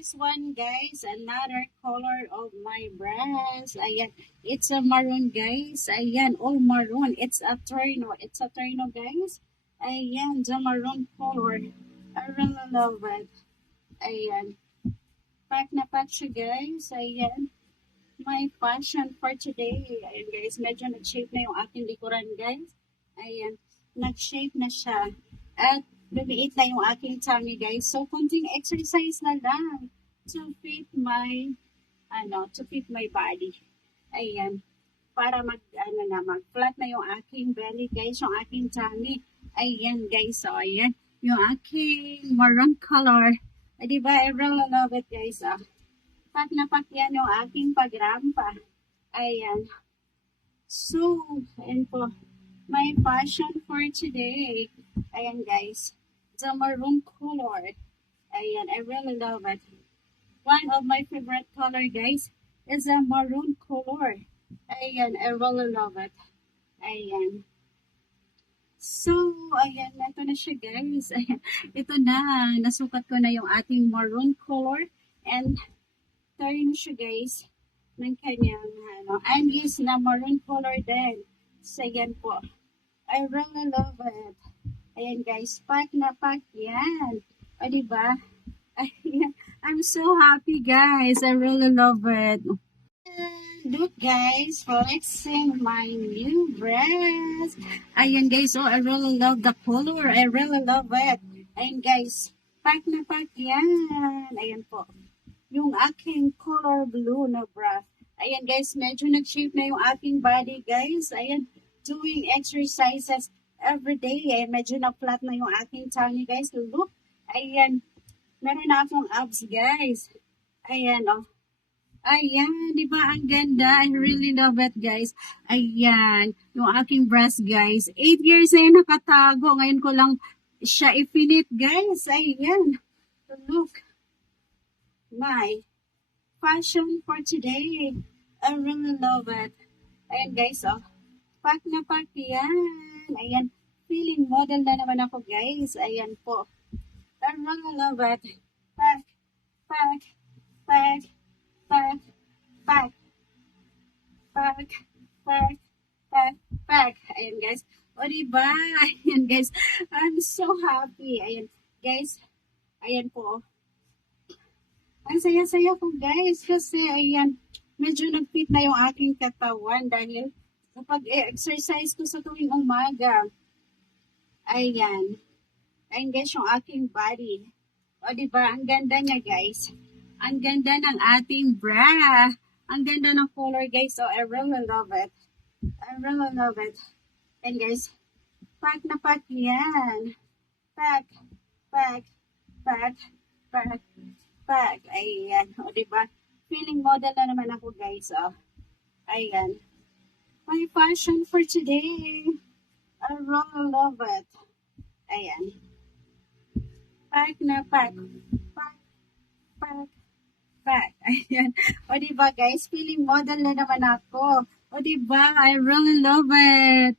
This one, guys, another color of my breast. Ayan, it's a maroon, guys. Ayan, all maroon. It's a terno. It's a terno, guys. Ayan, the maroon color. I really love it. Ayan, pack na pack siya, guys. Ayan, my passion for today. Ayan, guys, medyo nag-shape na yung aking likuran, guys. Ayan, nag-shape na siya. At lumiit na yung aking tummy, guys. So, konting exercise na lang to fit my, to fit my body. Ayan. Para mag-flat na yung aking belly, guys. Yung aking tummy. Ayan, guys. So, ayan. Yung aking maroon color. Diba? I really love it, guys. Pack na pack yan yung aking pagrampa. Ayan. So, ayan po. My passion for today. Ayan, guys. The maroon color. Ayan, I really love it. One of my favorite color, guys, is the maroon color. Ayan, I really love it. Ayan. So, ayan, ito na siya, guys. Ayan, ito na. Nasukat ko na yung ating maroon color. And, turn siya, guys, ng kanyang, and use na maroon color din. So, ayan po. I really love it. Ayan, guys, pack na pack yan. O, diba? Ayan, I'm so happy, guys. I really love it. Look, guys, flexing my new dress. Ayan, guys, oh, I really love the color. I really love it. Ayan, guys, pack na pack yan. Ayan po. Yung aking color blue na bra. Ayan, guys, medyo nag-shape na yung aking body, guys. Ayan, doing exercises every day. Ayan, medyo na-flat na yung aking tummy, guys. Look, ayan, meron na akong abs, guys. Ayan, oh. Ayan, di ba ang ganda? I really love it, guys. Ayan, yung aking breast, guys. 8 years na yun nakatago. Ngayon ko lang siya i-finit, guys. Ayan, look. My fashion for today. I really love it. Ayan, guys, oh. Pack na pack yan. Ayan, feeling model na naman ako, guys. Ayan po. I really love it. Pack, pack, pack, pack, pack, pack, pack, pack, pack. Ayan, guys. O, diba? Ayan, guys. I'm so happy. Ayan, guys. Ayan po. Ang saya-saya ko, guys. Kasi, ayan, medyo nag-fit na yung aking katawan dahil kapag exercise ko sa tuwing umaga, ayan, ayan, guys, yung aking body. O, diba? Ang ganda niya, guys. Ang ganda ng ating bra. Ang ganda ng color, guys. So, I really love it. I really love it. And, guys, pack na pack yan. Pack, pack, pack, pack, pack. Ayan. O, diba? Feeling model na naman ako, guys. O, ayan. My fashion for today. I really love it. Ayan. Pack na pack. Pack, pack, pack. Ayan. O, diba, guys? Feeling model na naman ako. O, diba? I really love it.